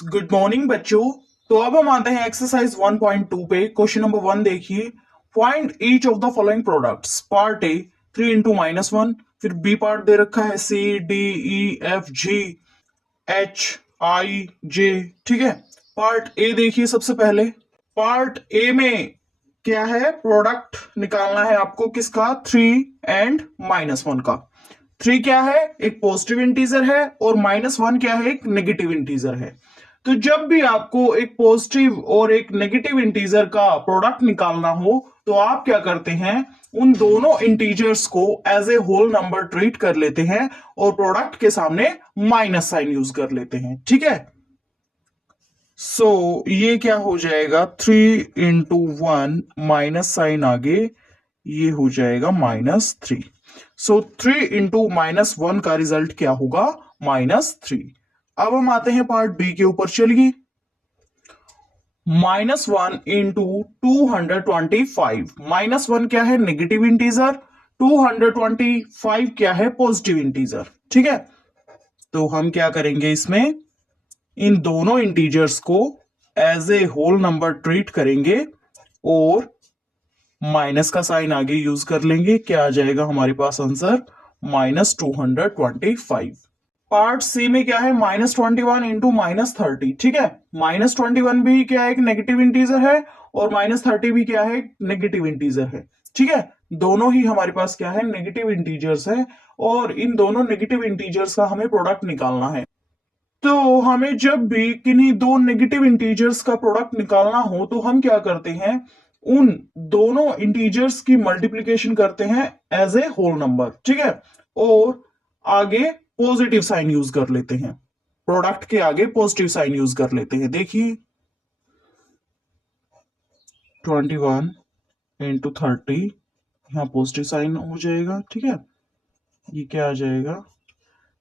Good morning बच्चों। तो अब हम आते हैं एक्सरसाइज 1.2 पे। क्वेश्चन नंबर 1 देखिए, find each of the following products. Part A 3 into -1, फिर बी पार्ट दे रखा है C D E F G H I J. ठीक है, पार्ट ए देखिए सबसे पहले। पार्ट ए में क्या है, प्रोडक्ट निकालना है आपको किसका, 3 एंड -1 का। 3 क्या है, एक पॉजिटिव इंटीजर है, और -1 क्या है, एक नेगेटिव इंटीजर है। तो जब भी आपको एक पॉजिटिव और एक नेगेटिव इंटीजर का प्रोडक्ट निकालना हो तो आप क्या करते हैं, उन दोनों इंटीजर्स को as a whole number treat कर लेते हैं और प्रोडक्ट के सामने माइनस साइन यूज कर लेते हैं। ठीक है, सो ये क्या हो जाएगा, 3 into 1 माइनस साइन आगे, ये हो जाएगा -3। सो 3 into -1 का रिजल्ट क्या होगा, -3। अब हम आते हैं पार्ट बी के ऊपर, चलिए। -1 into 225। -1 क्या है, नेगेटिव इंटीजर। 225 क्या है, पॉजिटिव इंटीजर। ठीक है, तो हम क्या करेंगे, इसमें इन दोनों इंटीजर्स को as a whole number treat करेंगे और माइनस का साइन आगे यूज कर लेंगे। क्या आ जाएगा हमारे पास आंसर, -225। पार्ट सी में क्या है, -21 इंटू -30। ठीक है, -21 भी क्या है, एक नेगेटिव इंटीजर है, और -30 भी क्या है, नेगेटिव इंटीजर है। ठीक है, दोनों ही हमारे पास क्या है, नेगेटिव इंटीजर्स है, और इन दोनों नेगेटिव इंटीजर्स का हमें प्रोडक्ट निकालना है। तो हमें जब भी किन्हीं दो नेगेटिव इंटीजर्स का प्रोडक्ट निकालना हो तो हम क्या करते हैं, उन दोनों इंटीजर्स की मल्टीप्लीकेशन करते हैं एज ए होल नंबर। ठीक है, और आगे पॉजिटिव साइन यूज कर लेते हैं, प्रोडक्ट के आगे पॉजिटिव साइन यूज कर लेते हैं। देखिए, 21 into 30, यहां पॉजिटिव साइन हो जाएगा। ठीक है, ये क्या आ जाएगा,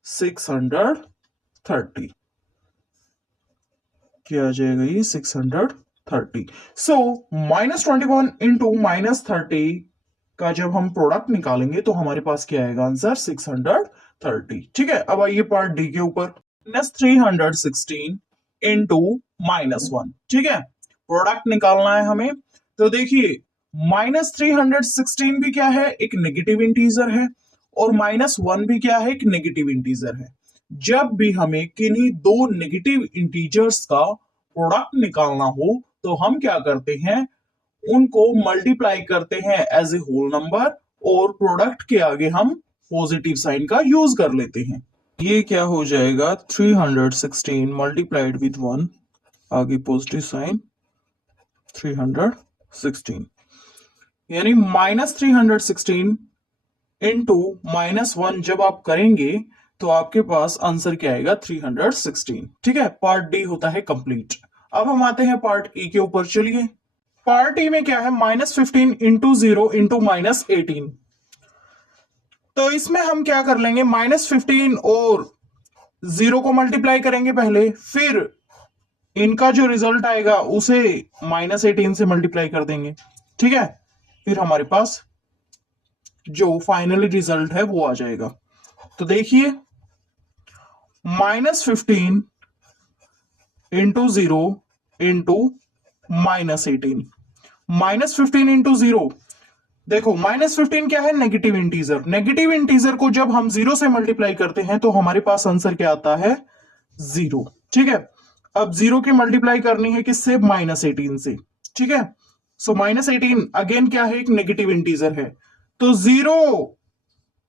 630। क्या आ जाएगा, ये 630। सो -21 इंटू -30 का जब हम प्रोडक्ट निकालेंगे तो हमारे पास क्या आएगा, आंसर 630। ठीक है, अब आइए पार्ट डी के ऊपर। -316 इंटू -1। ठीक है, प्रोडक्ट निकालना है हमें। तो देखिए, -316 भी क्या है, एक नेगेटिव इंटीजर है, और -1 भी क्या है, एक नेगेटिव इंटीजर है। जब भी हमें किन्हीं दो नेगेटिव इंटीजर्स का प्रोडक्ट निकालना हो तो हम क्या करते हैं, उनको मल्टीप्लाई करते हैं एज ए होल नंबर, और प्रोडक्ट के आगे हम पॉजिटिव साइन का यूज कर लेते हैं। ये क्या हो जाएगा, 316 मल्टीप्लाइड विथ 1, आगे पॉजिटिव साइन 316, यानी -316 इंटू -1 जब आप करेंगे तो आपके पास आंसर क्या आएगा, 316। ठीक है, पार्ट डी होता है कंप्लीट। अब हम आते हैं पार्ट ई के ऊपर, चलिए। पार्ट ई में क्या है, -15 इंटू 0 इंटू -18। तो इसमें हम क्या कर लेंगे, -15 और 0 को मल्टीप्लाई करेंगे पहले, फिर इनका जो रिजल्ट आएगा उसे -18 से मल्टीप्लाई कर देंगे। ठीक है, फिर हमारे पास जो फाइनली रिजल्ट है वो आ जाएगा। तो देखिए, -15 इंटू 0 इंटू -18। -15 इंटू 0, देखो -15 क्या है, नेगेटिव इंटीजर। नेगेटिव इंटीजर को जब हम 0 से मल्टीप्लाई करते हैं तो हमारे पास आंसर क्या आता है, 0। ठीक है, अब 0 की मल्टीप्लाई करनी है किससे, -18 से। ठीक है, सो -18 अगेन क्या है, एक नेगेटिव इंटीजर है, तो 0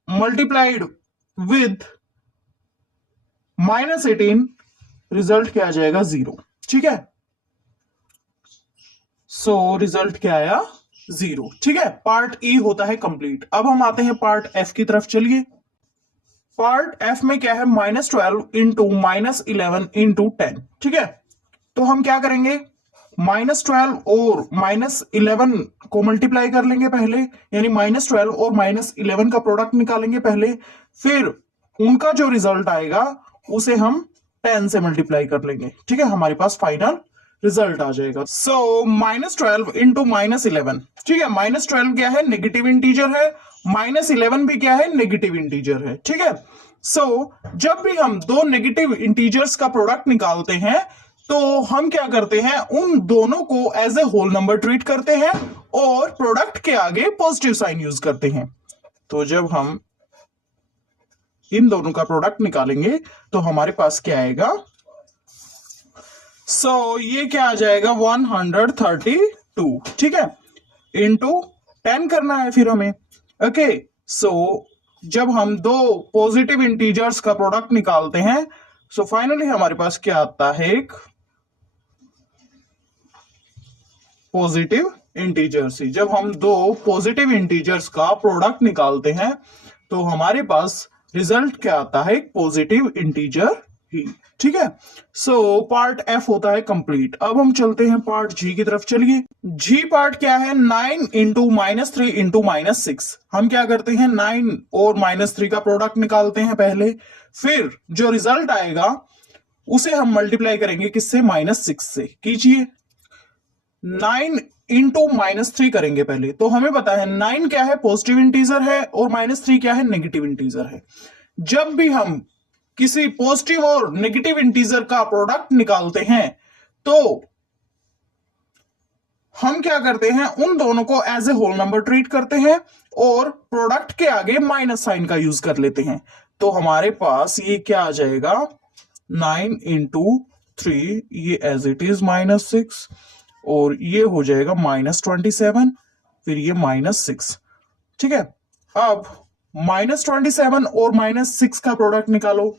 मल्टीप्लाइड विथ -18, रिजल्ट क्या आ जाएगा, 0। ठीक है, सो रिजल्ट क्या आया, 0। ठीक है, पार्ट ई होता है कंप्लीट। अब हम आते हैं पार्ट एफ की तरफ, चलिए। पार्ट एफ में क्या है, -12 इंटू -11 इंटू 10। ठीक है, तो हम क्या करेंगे, -12 और -11 को मल्टीप्लाई कर लेंगे पहले, यानी -12 और -11 का प्रोडक्ट निकालेंगे पहले, फिर उनका जो रिजल्ट आएगा उसे हम 10 से मल्टीप्लाई कर लेंगे। ठीक है, हमारे पास फाइनल रिजल्ट आ जाएगा। सो -12 इंटू -11। ठीक है, -12 क्या है, नेगेटिव इंटीजर है, -11 भी क्या है, नेगेटिव इंटीजर है। ठीक है, सो जब भी हम दो नेगेटिव इंटीजर्स का प्रोडक्ट निकालते हैं तो हम क्या करते हैं, उन दोनों को as a whole number treat करते हैं और प्रोडक्ट के आगे पॉजिटिव साइन यूज करते हैं। तो जब हम इन दोनों का प्रोडक्ट निकालेंगे तो हमारे पास क्या आएगा, ये क्या आ जाएगा 132, ठीक है, इंटू 10 करना है फिर हमें। ओके, जब हम दो पॉजिटिव इंटीजर्स का प्रोडक्ट निकालते हैं फाइनली हमारे पास क्या आता है, एक पॉजिटिव इंटीजर्स ही। जब हम दो पॉजिटिव इंटीजर्स का प्रोडक्ट निकालते हैं तो हमारे पास रिजल्ट क्या आता है, एक पॉजिटिव इंटीजर ही, ठीक है। पार्ट एफ होता है कंप्लीट। अब हम चलते हैं पार्ट जी की तरफ। चलिए, जी पार्ट क्या है, 9 इंटू -3 इंटू -6। हम क्या करते हैं, 9 और -3 का प्रोडक्ट निकालते हैं पहले, फिर जो रिजल्ट आएगा उसे हम मल्टीप्लाई करेंगे किससे, -6 से। कीजिए, 9 इंटू -3 करेंगे पहले, तो हमें पता है 9 क्या है, पॉजिटिव इंटीजर है, और -3 क्या है, नेगेटिव इंटीजर है। जब भी हम किसी पॉजिटिव और नेगेटिव इंटीजर का प्रोडक्ट निकालते हैं तो हम क्या करते हैं, उन दोनों को as a whole number treat करते हैं और प्रोडक्ट के आगे माइनस साइन का यूज कर लेते हैं। तो हमारे पास ये क्या आ जाएगा, 9 इंटू 3, ये एज इट इज -6, और ये हो जाएगा -27, फिर ये -6, ठीक है। अब -27 और -6 का प्रोडक्ट निकालो।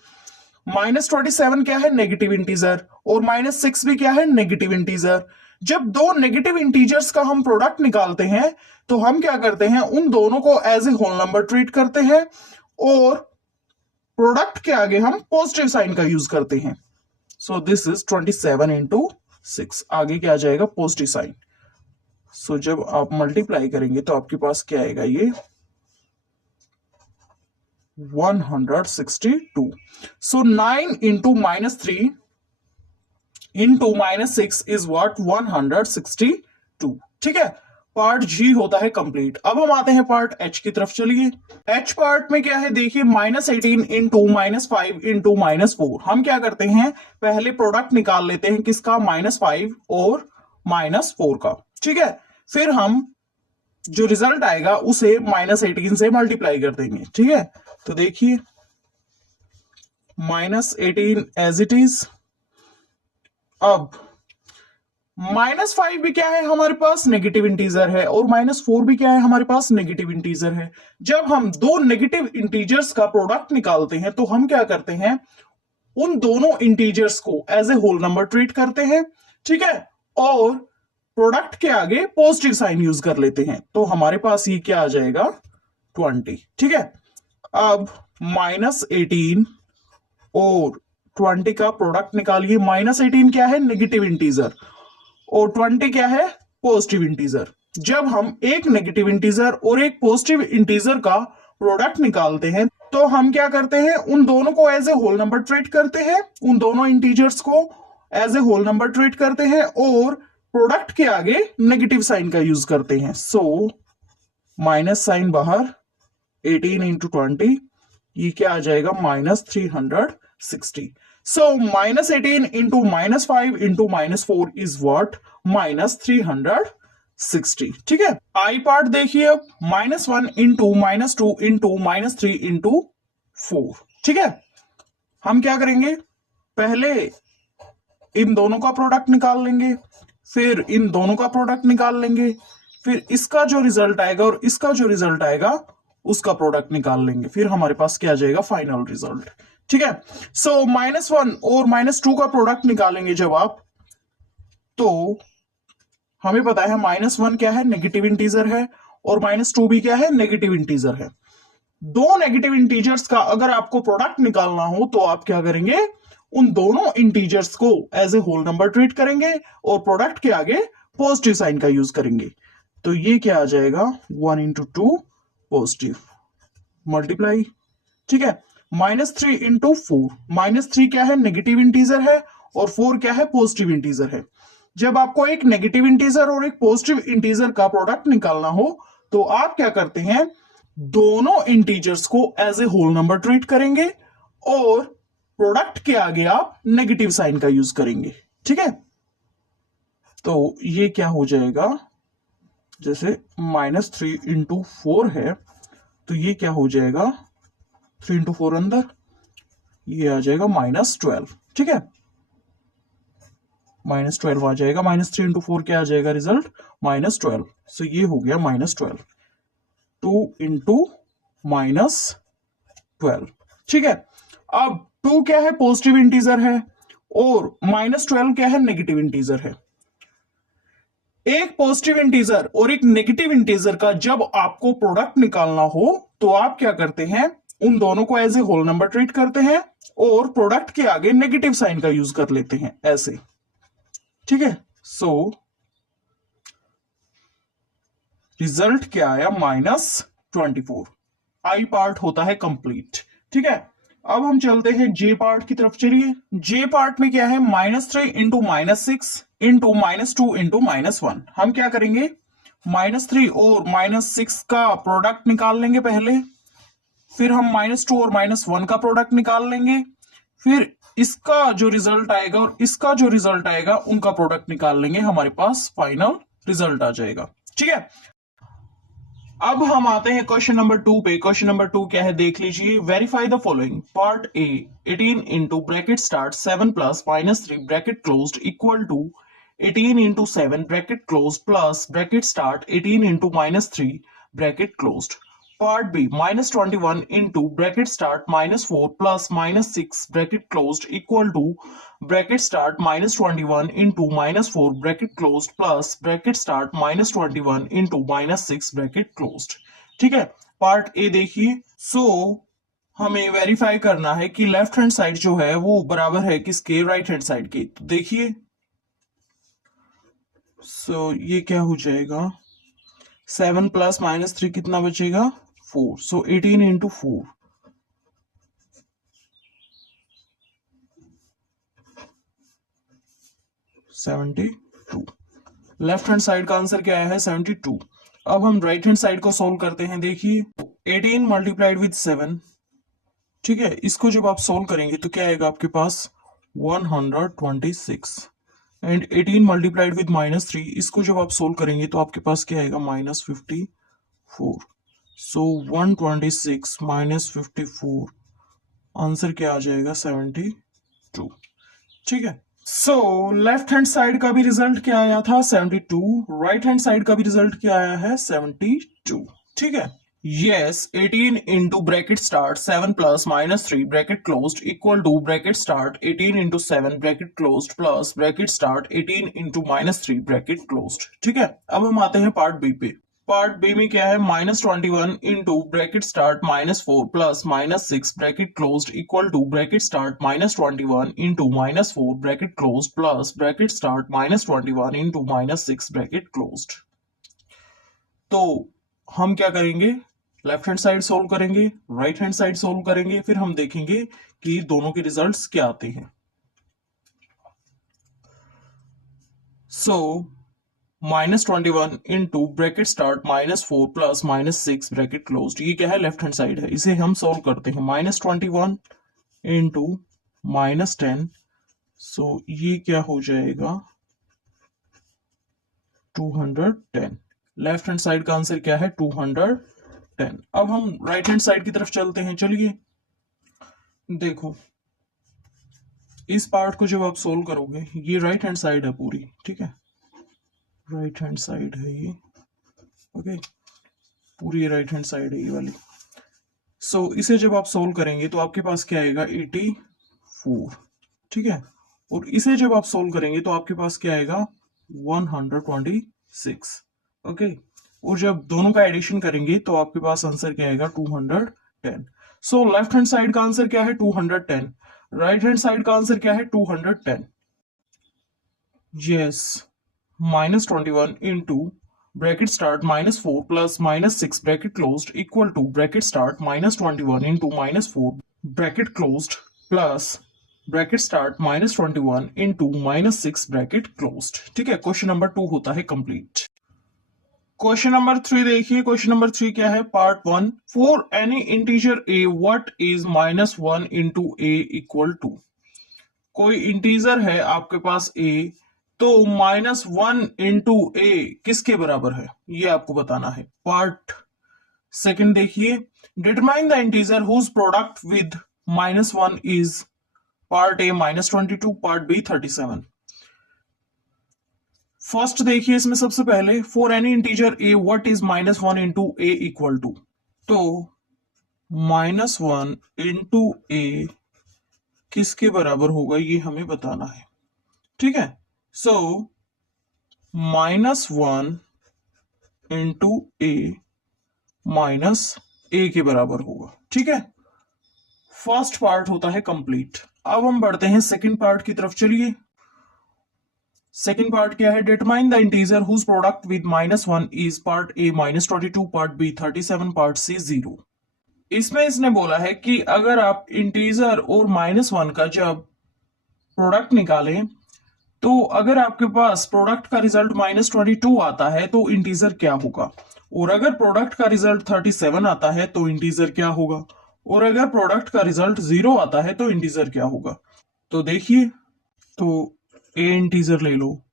-27 क्या है, नेगेटिव इंटीजर, और -6 भी क्या है, नेगेटिव इंटीजर। जब दो नेगेटिव इंटीजर्स का हम प्रोडक्ट निकालते हैं तो हम क्या करते हैं, उन दोनों को as a whole number treat करते हैं और प्रोडक्ट के आगे हम पॉजिटिव साइन का यूज करते हैं। दिस इज 27 इंटू 6, आगे क्या आ जाएगा, पॉजिटिव साइन। जब आप मल्टीप्लाई करेंगे तो आपके पास क्या आएगा, ये 162। 9 इंटू -3 इंटू -6 इज व्हाट, 162, ठीक है। पार्ट जी होता है कंप्लीट। अब हम आते हैं पार्ट एच की तरफ। चलिए, एच पार्ट में क्या है, देखिए, -18 इंटू -5 इंटू -4। हम क्या करते हैं, पहले प्रोडक्ट निकाल लेते हैं किसका, -5 और -4 का, ठीक है। फिर हम जो रिजल्ट आएगा उसे -18 से मल्टीप्लाई कर देंगे, ठीक है। तो देखिए, -18 एज इट इज। अब -5 भी क्या है हमारे पास, नेगेटिव इंटीजर है, और -4 भी क्या है हमारे पास, नेगेटिव इंटीजर है। जब हम दो नेगेटिव इंटीजर्स का प्रोडक्ट निकालते हैं तो हम क्या करते हैं, उन दोनों इंटीजर्स को as a whole number treat करते हैं, ठीक है, और प्रोडक्ट के आगे पॉजिटिव साइन यूज कर लेते हैं। तो हमारे पास ये क्या आ जाएगा, 20, ठीक है। अब -18 और 20 का प्रोडक्ट निकालिए। -18 क्या है, नेगेटिव इंटीजर, और 20 क्या है, पॉजिटिव इंटीजर। जब हम एक नेगेटिव इंटीजर और एक पॉजिटिव इंटीजर का प्रोडक्ट निकालते हैं तो हम क्या करते हैं, उन दोनों को as a whole number treat करते हैं, उन दोनों इंटीजर्स को as a whole number treat करते हैं और प्रोडक्ट के आगे नेगेटिव साइन का यूज करते हैं। माइनस साइन बाहर, 18 इंटू 20, ये क्या आ जाएगा, -360। -18 इंटू -5 इंटू -4 इज व्हाट, -360, ठीक है। आई पार्ट देखिए, अब -1 इंटू -2 इंटू -3 इंटू 4, ठीक है। हम क्या करेंगे, पहले इन दोनों का प्रोडक्ट निकाल लेंगे, फिर इन दोनों का प्रोडक्ट निकाल लेंगे, फिर इसका जो रिजल्ट आएगा और इसका जो रिजल्ट आएगा उसका प्रोडक्ट निकाल लेंगे, फिर हमारे पास क्या आ जाएगा, फाइनल रिजल्ट, ठीक है। -1 और -2 का प्रोडक्ट निकालेंगे जब आप, तो हमें पता है -1 क्या है, नेगेटिव इंटीजर है, और -2 भी क्या है, नेगेटिव इंटीजर है। दो नेगेटिव इंटीजर्स का अगर आपको प्रोडक्ट निकालना हो तो आप क्या करेंगे, उन दोनों इंटीजर्स को as a whole number treat करेंगे और प्रोडक्ट के आगे पॉजिटिव साइन का यूज करेंगे। तो ये क्या आ जाएगा, 1 इंटू 2 पॉजिटिव, मल्टीप्लाई, ठीक है, -3 इंटू 4। -3 क्या है, नेगेटिव इंटीजर है, और 4 क्या है, पॉजिटिव इंटीजर है। जब आपको एक नेगेटिव इंटीजर और एक पॉजिटिव इंटीजर का प्रोडक्ट निकालना हो तो आप क्या करते हैं, दोनों इंटीजर्स को as a whole number treat करेंगे और प्रोडक्ट के आगे आप नेगेटिव साइन का यूज करेंगे, ठीक है, तो ये क्या हो जाएगा, जैसे -3 × 4 है तो ये क्या हो जाएगा, 3 × 4 अंदर, ये आ जाएगा -12। ठीक है, -12 आ जाएगा, -3 × 4 क्या आ जाएगा रिजल्ट, -12। सो ये हो गया -12, 2 × -12। ठीक है, अब 2 क्या है, पॉजिटिव इंटीजर है, और -12 क्या है, नेगेटिव इंटीजर है। एक पॉजिटिव इंटीजर और एक नेगेटिव इंटीजर का जब आपको प्रोडक्ट निकालना हो तो आप क्या करते हैं, उन दोनों को as a whole number treat करते हैं और प्रोडक्ट के आगे नेगेटिव साइन का यूज कर लेते हैं ऐसे। ठीक है, सो रिजल्ट क्या आया, -24। आई पार्ट होता है कंप्लीट। ठीक है, अब हम चलते हैं जे पार्ट की तरफ। चलिए, जे पार्ट में क्या है, -3 × -6 × -2 × -1। हम क्या करेंगे, -3 और -6 का प्रोडक्ट निकाल लेंगे पहले, फिर हम -2 और -1 का प्रोडक्ट निकाल लेंगे, फिर इसका जो रिजल्ट आएगा और इसका जो रिजल्ट आएगा उनका प्रोडक्ट निकाल लेंगे, हमारे पास फाइनल रिजल्ट आ जाएगा। ठीक है, अब हम आते हैं क्वेश्चन नंबर 2 पे। क्वेश्चन नंबर 2 क्या है, देख लीजिए। Verify the following. Part A, 18 into bracket start 7 plus -3 bracket closed equal to 18 × 7 bracket closed plus bracket start 18 × -3 bracket closed. Part B, -21 into bracket start -4 plus -6 bracket closed equal to bracket start -21 into -4 bracket closed plus bracket start -21 into -6 bracket closed. ठीक है, part A देखिए। सो हमें verify करना है कि left hand side जो है वो बराबर है किसके, राइट हैंड साइड के। तो देखिए, सो ये क्या हो जाएगा, 7 प्लस -3 कितना बचेगा, 4। सो 18 × 4, 72। लेफ्ट हैंड साइड का आंसर क्या है, 72। अब हम राइट हैंड साइड को सोल्व करते हैं। देखिए, 18 मल्टीप्लाइड विद 7, ठीक है, इसको जब आप सोल्व करेंगे तो क्या आएगा आपके पास, 126। एंड 18 मल्टीप्लाइड विद -3, इसको जब आप सोल्व करेंगे तो आपके पास क्या आएगा, -54। सो 126 -54, आंसर क्या आ जाएगा, 72। ठीक है, सो लेफ्ट हैंड साइड का भी रिजल्ट क्या आया था, 72। राइट हैंड साइड का भी रिजल्ट क्या आया है, 72। ठीक है, yes, 18 into bracket start 7 plus -3 bracket closed equal to bracket start 18 into 7 bracket closed plus bracket start 18 into -3 bracket closed। ठीक है, अब हम आते हैं पार्ट बी पे। पार्ट बी में क्या है, -21 into bracket start -4 plus -6 bracket closed equal to bracket start -21 into -4 bracket closed plus bracket start -21 into -6 bracket closed. तो हम क्या करेंगे, लेफ्ट हैंड साइड सोल्व करेंगे, राइट हैंड साइड सोल्व करेंगे, फिर हम देखेंगे कि दोनों के रिजल्ट्स क्या आते हैं। सो -21 into bracket start -4 plus -6 bracket closed, ये क्या है, लेफ्ट हैंड साइड है, इसे हम सोल्व करते हैं। -21 इंटू -10, सो ये क्या हो जाएगा, 210। लेफ्ट हैंड साइड का आंसर क्या है, 210। अब हम राइट हैंड साइड की तरफ चलते हैं। चलिए, देखो, इस पार्ट को जब आप सोल्व करोगे, ये राइट हैंड साइड है पूरी, ठीक है, राइट हैंड साइड है ये, ओके, पूरी राइट हैंड साइड है ये वाली। सो इसे जब आप सोल्व करेंगे तो आपके पास क्या आएगा, 84। ठीक है, और इसे जब आप सोल्व करेंगे तो आपके पास क्या आएगा, 126। ओके, और जब दोनों का एडिशन करेंगे तो आपके पास आंसर क्या आएगा, 210। सो लेफ्ट हैंड साइड का आंसर क्या है, 210। राइट हैंड साइड का आंसर क्या है, 210। Yes, -21 into bracket start -4 plus -6 bracket closed equal to bracket start -21 into -4 bracket closed plus bracket start -21 into -6 bracket closed. ठीक है, क्वेश्चन नंबर 2 होता है कंप्लीट। क्वेश्चन नंबर 3 देखिए। क्वेश्चन नंबर 3 क्या है, part 1। For any integer a what is -1 into a equal to. कोई integer है आपके पास a, तो -1 इंटू ए किसके बराबर है, ये आपको बताना है। पार्ट सेकंड देखिए, determine the integer whose product with -1 is part A -22, part B 37। First देखिए, इसमें सबसे पहले for any integer a what is -1 into a equal to, तो -1 इंटू ए किसके बराबर होगा ये हमें बताना है। ठीक है, सो -1 इंटू ए माइनस ए के बराबर होगा। ठीक है, फर्स्ट पार्ट होता है कंप्लीट। अब हम बढ़ते हैं सेकंड पार्ट की तरफ। चलिए, सेकंड पार्ट क्या है, determine the integer whose product with -1 is part A -22, part B 37, part C 0। इसमें इसने बोला है कि अगर आप इंटीजर और -1 का जब प्रोडक्ट निकालें, तो अगर आपके पास प्रोडक्ट का रिजल्ट -22 आता है तो इंटीजर क्या होगा, और अगर प्रोडक्ट का रिजल्ट 37 आता है तो इंटीजर क्या होगा, और अगर प्रोडक्ट का रिजल्ट 0 आता है तो इंटीजर क्या होगा। तो देखिए, तो ए इंटीजर ले लो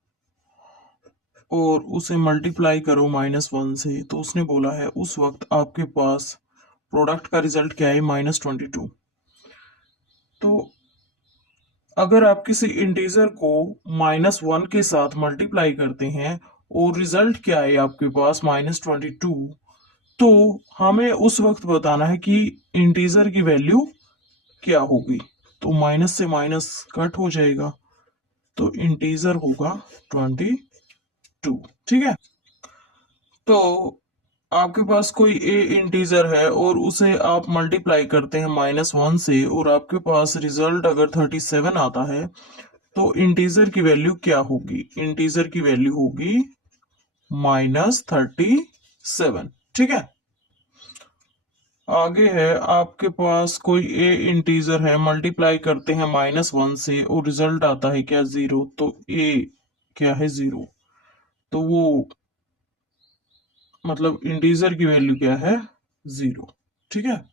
और उसे मल्टीप्लाई करो -1 से, तो उसने बोला है उस वक्त आपके पास प्रोडक्ट का रिजल्ट क्या है, -22। तो अगर आप किसी इंटीजर को -1 के साथ मल्टीप्लाई करते हैं और रिजल्ट क्या है आपके पास -22, तो हमें उस वक्त बताना है कि इंटीजर की वैल्यू क्या होगी। तो माइनस से माइनस कट हो जाएगा, तो इंटीजर होगा 22। ठीक है, तो आपके पास कोई ए इंटीजर है और उसे आप मल्टीप्लाई करते हैं -1 से, और आपके पास रिजल्ट अगर 37 आता है, तो इंटीजर की वैल्यू क्या होगी, इंटीजर की वैल्यू होगी -37। ठीक है, आगे है आपके पास कोई ए इंटीजर है, मल्टीप्लाई करते हैं -1 से और रिजल्ट आता है क्या, 0, तो ए क्या है, 0। तो वो मतलब इंटीजर की वैल्यू क्या है, 0। ठीक है,